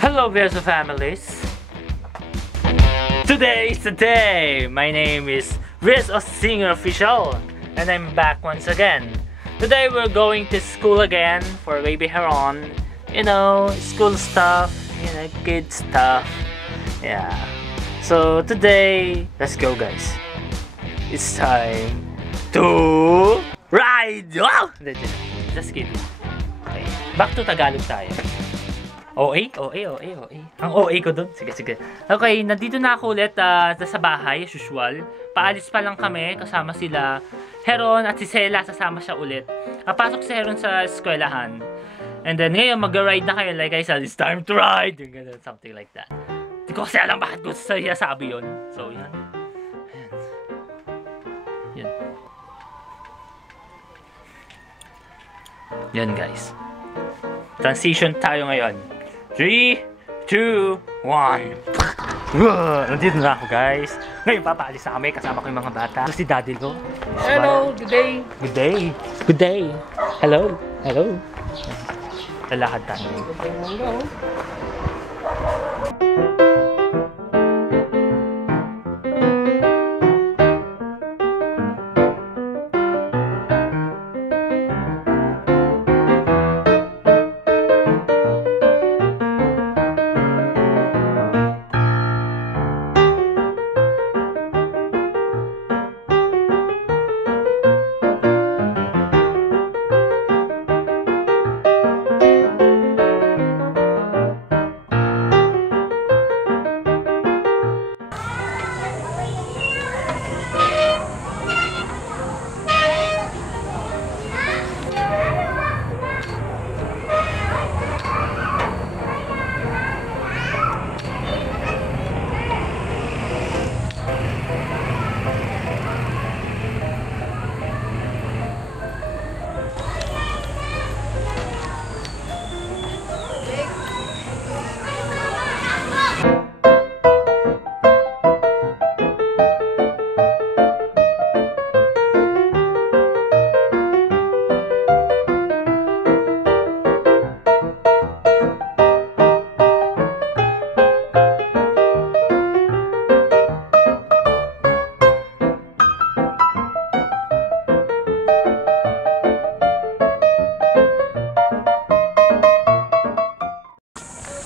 Hello, Verso families. Today is the day. My name is Riz Singer Official, and I'm back once again. Today we're going to school again for Baby Heron. You know, school stuff, you know, kid stuff. Yeah. So today, let's go, guys. It's time to ride. Wow! Just kidding. Okay. Back to Tagalog tayo. OA? Ang OA ko dun. Sige. Okay, nandito na ako ulit sa bahay, as usual. Paalis pa lang kami, kasama sila Heron at si Sela, sasama siya ulit. Pasok si Heron sa eskwelahan. And then ngayon, mag-ride na kayo. Like I said, it's time to ride. Something like that. Hindi ko kasi alam bakit ko sabi yun. So, yan. Yan, guys. Transition tayo ngayon. 3, 2, 1. Nandito na ako, guys. Ngayon papaalis na kami. Kasama ko yung mga bata. Ito si daddy ko. Hello, good day. Good day. Good day. Hello. Hello. Lalakad tayo.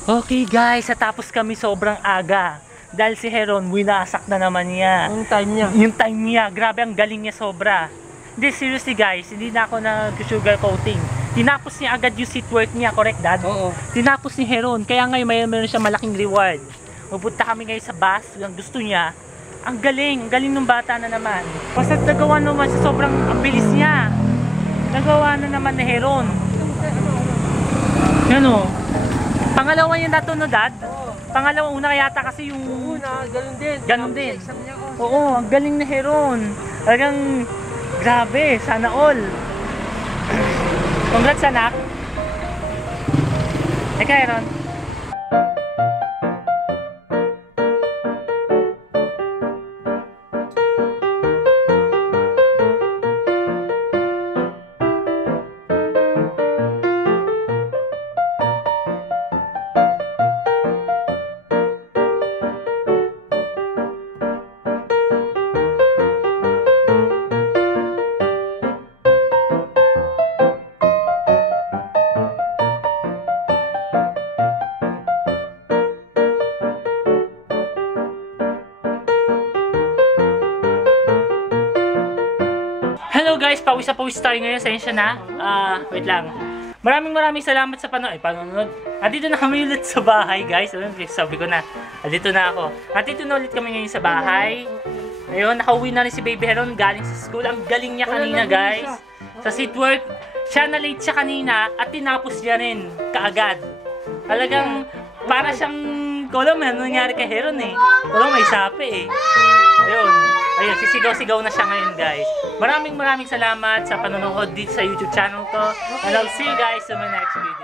Okay, guys, natapos kami sobrang aga. Dahil si Heron, winasak na naman niya. Yung time niya. Yung time niya. Grabe, ang galing niya sobra. Hindi, seriously guys, hindi na ako nag-sugar coating. Tinapos niya agad yung seat work niya, correct, Dad? Oo. Tinapos ni Heron, kaya ngayon mayroon siya malaking reward. Pupunta kami ngayon sa bus, yung gusto niya. Ang galing ng bata na naman. Basta nagawa naman siya, sobrang ang bilis niya. Nagawa na naman ni Heron. Ano? Pangalawa yung natunod, Dad? Oo. Pangalawa, una yata kasi yung... Una, ganun din. Ganun din. Oo, ang galing na Heron. Talagang, grabe, sana all. Congrats, anak. Eka, Heron. Hello guys, pawis na pawis tayo ngayon. Sensya na. Wait lang. Maraming salamat sa panonood. Andito na kami ulit sa bahay, guys. Sabi ko na, andito na ako. Andito na ulit kami ngayon sa bahay. Ngayon, nakauwi na rin si Baby Heron galing sa school. Ang galing niya kanina, guys. Sa seat work, siya na late siya kanina at tinapos niya rin kaagad. Talagang para siyang, alam mo, nangyari kay Heron eh. Walang may sapi eh. Ayun, sisigaw-sigaw na siya ngayon, guys. Maraming salamat sa panonood dito sa YouTube channel ko. And I'll see you guys in my next video.